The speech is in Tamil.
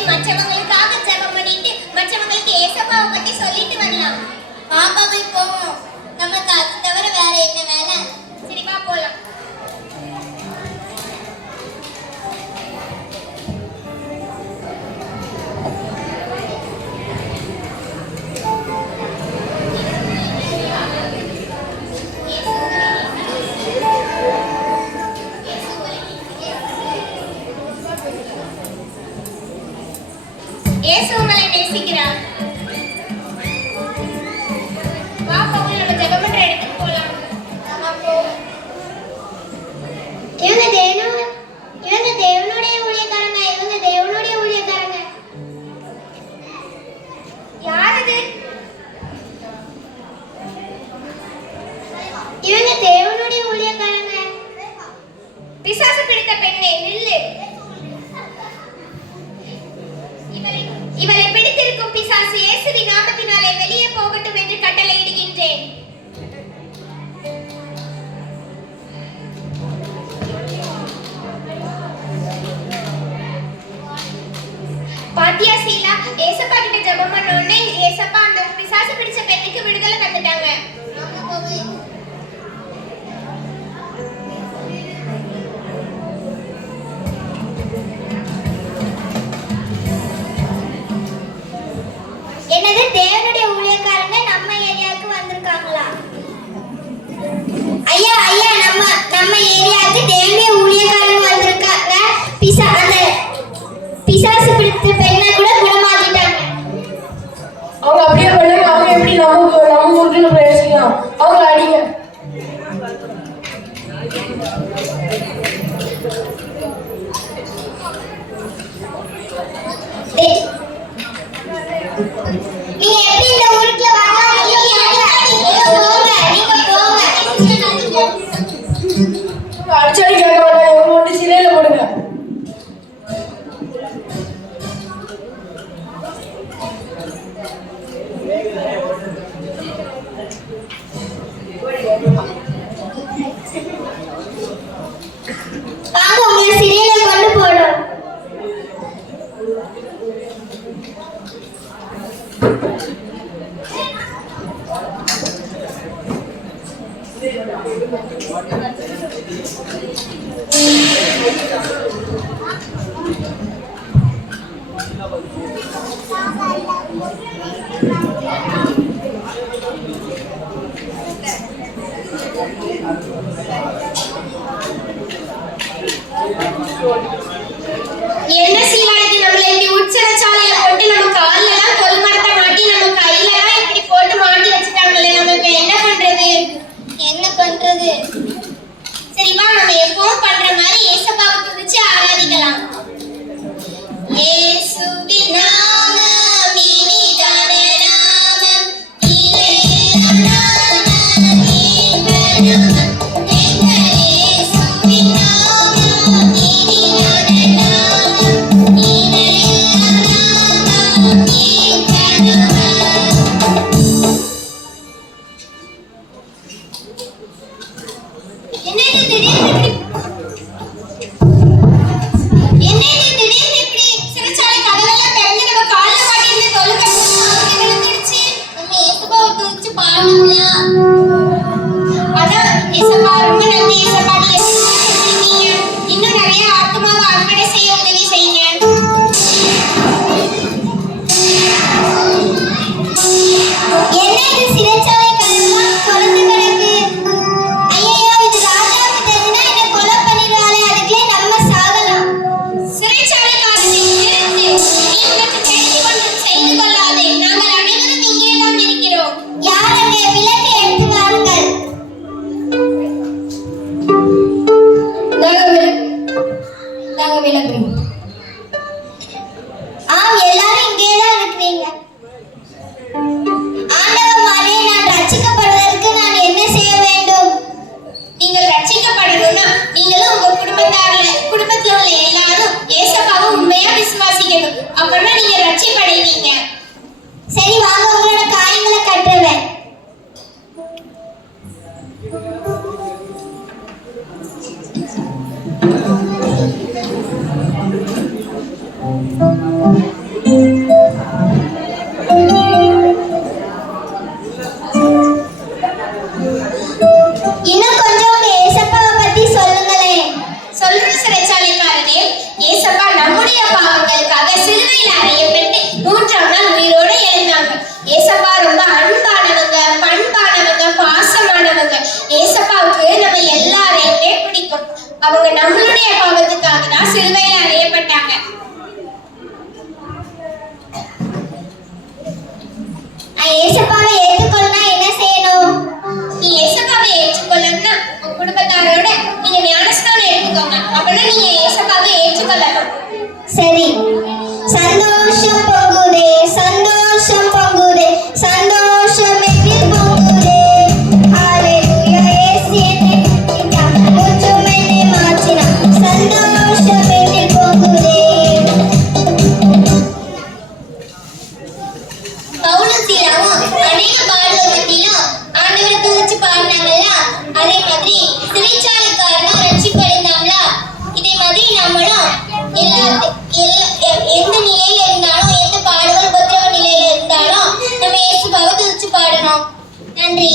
போய் மற்றவங்களுக்காக ஜெபம் பண்ணிட்டு மற்றவங்களுக்கு ஏசப்பாவை பத்தி சொல்லிட்டு வரலாம். பாப்பாவை போவோம், நமக்கு அது தவிர வேற என்ன வேலை? சரிப்பா போலாம். இயேசு உங்களை நேசிக்கிறார். வா போங்க, நம்ம ஜெபம் பண்ற இடத்துக்கு போலாம். இவங்க தேவனுடைய ஊழியக்காரங்க. இவங்க தேவனுடைய ஊழியக்காரங்க. யார் அது? இவங்க தேவனுடைய ஊழியக்காரங்க. பிசாசு பிடித்த பெண்ணே நில்லு. இவரை பிடித்திருக்கும் பிசாசு இயேசுவின் நாமத்தினாலே வெளியே போகட்டும் என்று கட்டளையிடுகின்றேன். பாத்தியா சீலா, ஏசப்பா கிட்ட ஜெபம் பண்ண உடனே ஏசப்பா அந்த பிசாசு பிடிச்ச பெண்ணுக்கு விடுதலை தந்துட்டாங்க. என்னது, தேவனுடைய ஊழியக்காரங்க நம்ம ஏரியாவுக்கு வந்திருக்காங்களா? ஐயா ஐயா, நம்ம ஏரியாவுக்கு தேவனுடைய ஊழியக்காரங்க வந்திருக்காங்க. அந்த பிசாசு பிடித்த பெண்ணை கூட குணமாக்கிட்டாங்க. அவங்க அப்படியே பண்ணாங்க. அவங்க எப்படி நம்ம ஊருக்கு பிரவேசிக்கலாம்? அவங்க அடிங்க. நீ எப்படி இந்த ஊருக்கு வர? அடிச்சடி கேட்க மாட்டாங்க. இவங்க ஒன்று சிலையில போடுங்க. வாங்க, உங்களை சிலையில கொண்டு போடும். என்ன சீலா இது? நம்மள இப்படி உட்சரச்சாலையில போட்டு நம்ம கால்ல எல்லாம் கொல்மரத்தை மாட்டி நம்ம கையில எல்லாம் இப்படி போட்டு மாட்டி வச்சுட்டாங்களே, நம்ம இப்ப என்ன பண்றது? சரிவா, நம்ம எப்பவும் பண்ற மாதிரி ஏசப்பாவை துதிச்சு ஆராதிக்கலாம். இயேசுவின் நாமம் இனிதான நாமம், இயேசுவின் நாமம் எங்கள் இயேசுவின் நாமம் இனிதான நாமம், இனிதான நாமம் எங்கள் இன்னும் நிறைய ஆத்மாவை அறுவடை செய்ய உதவி செய்யுங்க. என்ன இது, சிறைச்சாலை கதவெல்லாம் திறந்து கிடக்கு? ஐயோ, இது ராஜாவுக்கு தெரிஞ்சா என்ன கொலை பண்ணிடுவாளே, அதுக்குள்ளே நம்ம சாகலாம். சிறைச்சாலைக்காரனை நிறுத்து. நீ உனக்கு பேசி ஒன்றும் செய்து கொள்ளாதே. நாங்கள் அனைவரும் இங்கே தான் இருக்கிறோம். யார் அங்கே? இன்னும் கொஞ்சம் உங்க ஏசப்பாவை பத்தி சொல்லுங்களேன். சொல்ற சிறைச்சாலைக்காரனே, ஏசப்பா நம்முடைய பாவங்களுக்காக சிலுவையில் அறையப்பட்டு 3ஆம் நாள் உயிரோடு எழுந்தாங்க. ஏசப்பா ரொம்ப அன்பானவங்க, பண்பானவங்க, பாசமானவங்க. ஏசப்பாவுக்கு நம்ம எல்லாரையுமே பிடிக்கும். அவங்க நம்மளுடைய பாவத்துக்காக தான் சிலுவையில் அறையப்பட்டாங்க. ஏசப்பாவை ஏற்றுக்கொள்ளனா என்ன செய்யணும்? நீ ஏசப்பாவை ஏற்றுக்கொள்ளணும்னா உங்க குடும்பத்தாரோட நீங்க ஞானஸ்நானம் எடுத்துக்கோங்க. அப்படின்னா நீங்க ஏசப்பாவை ஏற்றுக்கொள்ளணும். சரி. சந்தோஷம் பொங்குதே, சந்தோஷம் பொங்குதே, சந்தோஷம் என்னில் பொங்குதே. ஹalleluya, இயேசு என்னை மீட்டார், முற்றும் என்னை மாற்றினார். சந்தோஷம் என்னில் பொங்குதே. பவுலும் சீலாவும் அநேக பாடுகள் மத்தியிலும் ஆண்டவரை துதிச்சு பாடினாங்கல்ல, அதே மாதிரி சிறைச்சாலைக்காரனும் ரட்சிப்படைந்தாங்களா? இதே மாதிரி நம்மளும் எந்த நிலையில இருந்தாலும், எந்த பாடுகள் உபத்திரவ நிலையில இருந்தாலும் நம்ம இயேசுவை துதிச்சு பாடணும். நன்றி.